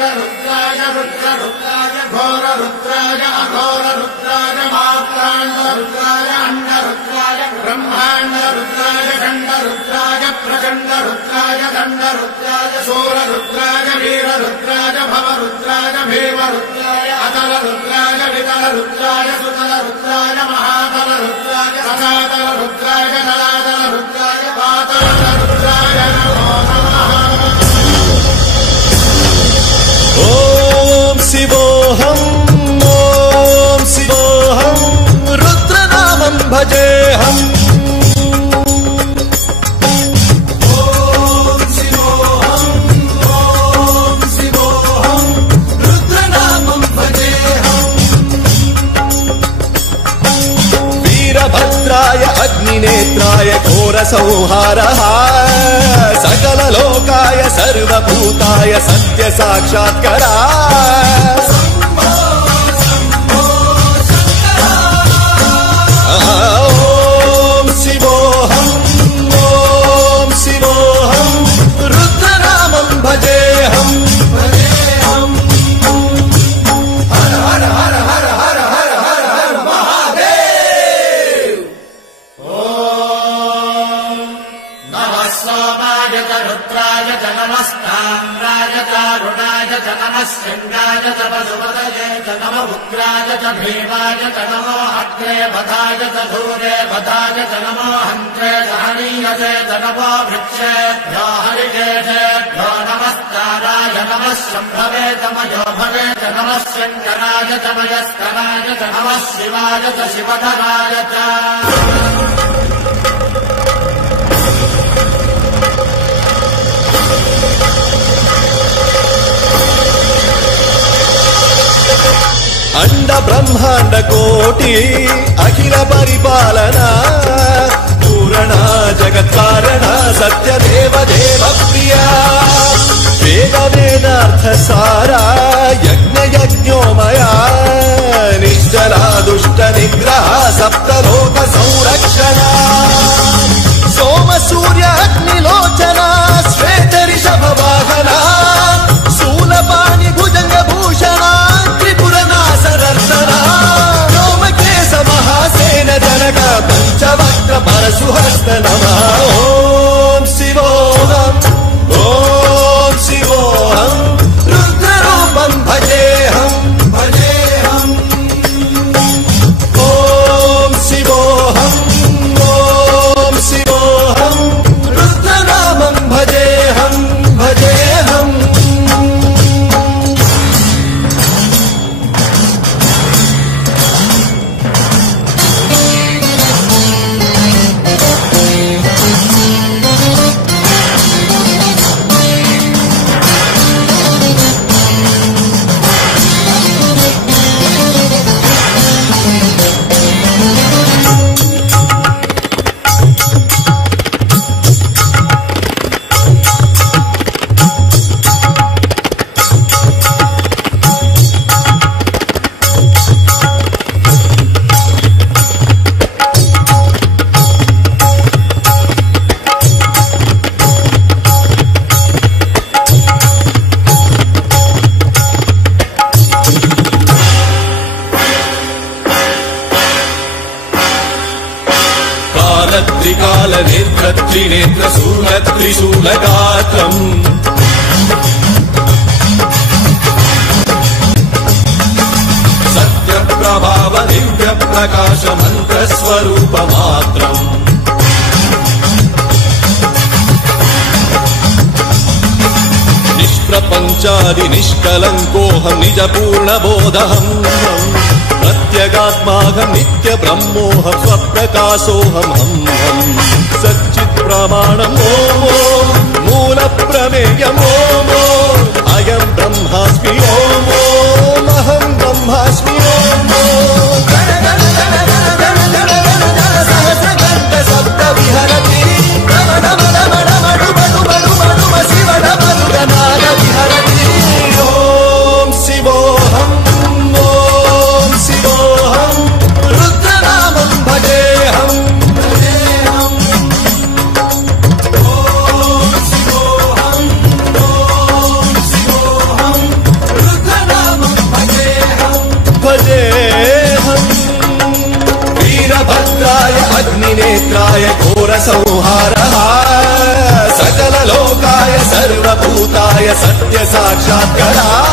वीररुद्राय रुद्ररुद्राय घोररुद्राय अघोररुद्राय मात्राण्डरुद्राय अण्डरुद्राय ब्रह्माण्डरुद्राय खण्डरुद्राय प्रचण्डरुद्राय दण्डरुद्राय शूररुद्राय वीररुद्राय भवरुद्राय भीमरुद्राय अतलरुद्राय वितलरुद्राय सुतलरुद्राय महातलरुद्राय रसातलरुद्राय जलातलरुद्राय पातलरुद्राय नमो नमः। ओम शिवोऽहम् ओम शिवोऽहम् रुद्रनामं भजेऽहम्। ओम शिवोऽहम् ओम शिवोऽहम् रुद्रनामं भजेऽहम्। वीरभद्राय अग्निनेत्राय घोरसंहारः सकललोकाय सर्वभूताय सत्यसाक्षात्करा। ओम शिवोऽहम् ओम शिवोऽहम् रुद्रनामं भजेऽहम्। हर हर हर हर हर हर हर हर महादेव। नमः सोमाय च रुद्राय च नमस्ताम्राय च रुणाय च नमः शृङ्गाय च पशुपतये च नमः उग्राय च भीमाय च नमो अग्रे बधाय च धूरे बधाय च नमो हन्त्रे च हनीयसे च नमो वृक्षेभ्यो हरिकेशेभ्यो नमस्काराय नमः शम्भवे च मयोभवे च नमः शङ्कराय च मयस्कराय च नमः शिवाय च शिवधराय च। अंड ब्रह्मांड कोटि अखिल परिपालना पूरणा जगत्कारणा सत्यदेव देव प्रिया वेद वेदार्थ सारा यज्ञ यज्ञोमया निश्चला दुष्ट निग्रह सप्तलोक संरक्षणा सोम सूर्य अग्निलोचना श्वेत ऋषभ वाहना शूलपाणि भुजंग भूषणा सोमकेश महासेन जनक पंचवक्त्र परशुहस्त नमः। ओम शिवोऽहम् ओम शिवोऽहम् रुद्ररूपं भजेऽहम् भजेऽहम्। ओम शिवोऽहम् ओम शिवोऽहम् रुद्रनामं भजेऽहम् भजेऽहम्। त्रिकाल नेत्र त्रिनेत्र शूल त्रिशूलगात्रम् सत्य प्रभाव दिव्य प्रकाश मंत्र स्वरूप मात्रम् निष्प्रपंचादि निष्कलंकोऽहं निज पूर्ण बोधहम् प्रत्यगात्माहं नित्य ब्रह्मोऽहं स्वप्रकाशोऽहम् हम् सच्चित् प्रमाणम् ओम मूल प्रमेयम् ओम अयं ब्रह्मास्मि ओम अहं ब्रह्मास्मि ओम सहस्रकण्ठ शब्द विहरति शिवनाद विहरति। ओम शिवोऽहम् ओम शिवोऽहम् रुद्रनामं भजेऽहम् भजेऽहम्। ओम शिवोऽहम् ओम शिवोऽहम् संहारः सकल लोकाय सर्वभूताय सत्य साक्षात्कारः